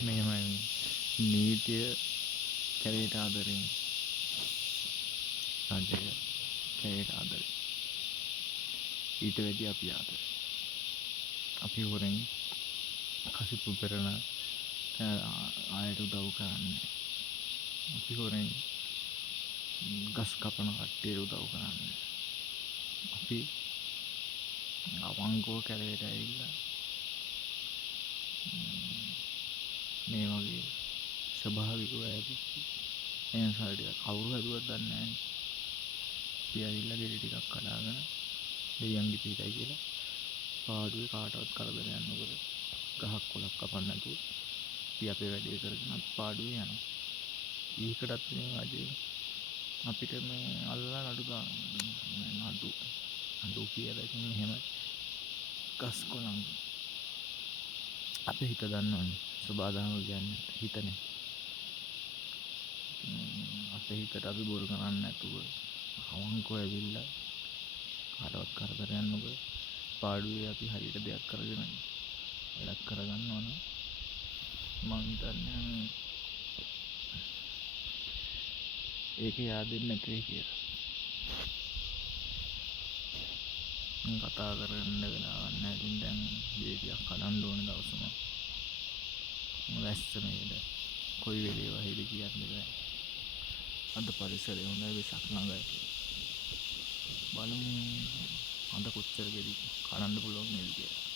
මෙහෙමයි නීතිය කැලේට ආදරෙන් රජය කැලේට ආදරෙන් ඊට වැඩි අපි ආදරෙන් අපි හොරෙන් කසිප්පු පෙරන ආයට උදව් කරන්නේ අපි හොරෙන් ගස් කපන කට්ටියට උදව් කරන්නේ අපි අවංකව කැලේට ඇවිල්ලා මේ වගේ ස්වභාවිකව ඇවිත් එනසාර ටික කවුරු හැදුවත් දන්නේ නැහැ. අපි ඇවිල්ලා ගෙඩි ටිකක් කඩාගෙන දෙයියන්ගේ පිටයි කියලා පාඩුවේ කාටවත් කරදරයක් නොකර ගහක් කොළක් කපන්න නැතුව අපි අපේ වැඩේ කරගෙන අපි පාඩුවේ යනවා. ඊකටත් මේ වගේ අපිට මේ අල්ලලා නඩු කියලා ඉතින් එහෙම ගස් කොළන් අපේ හිත දන්නවනේ සබාදාම කියන්නේ හිතනේ. අපේ හිතට අපි බොරු කරන්නේ නැතුව අවංකව ඇවිල්ලා කාටවත් කරදරයක් නොකර පාඩුවේ අපි හරියට දෙයක් කරගෙන වැඩක් කරගන්නවා නම් මං හිතන්නේ ඒක yaadෙන්නේ නැති වෙයි කියලා. මම කතා කරන්න වෙලාවක් නැහැ. ඉතින් දැන් වේදිකක් කඩන්න ඕන දවසම වැස්ස මේද කොයි වෙලේ වහිද කියන්න බෑ. අද පරිසරය හොඳයි වෙසක් ළඟයි. බලමු අද කොච්චර ගෙඩි කඩන්න පුළුවන් නේද කියලා.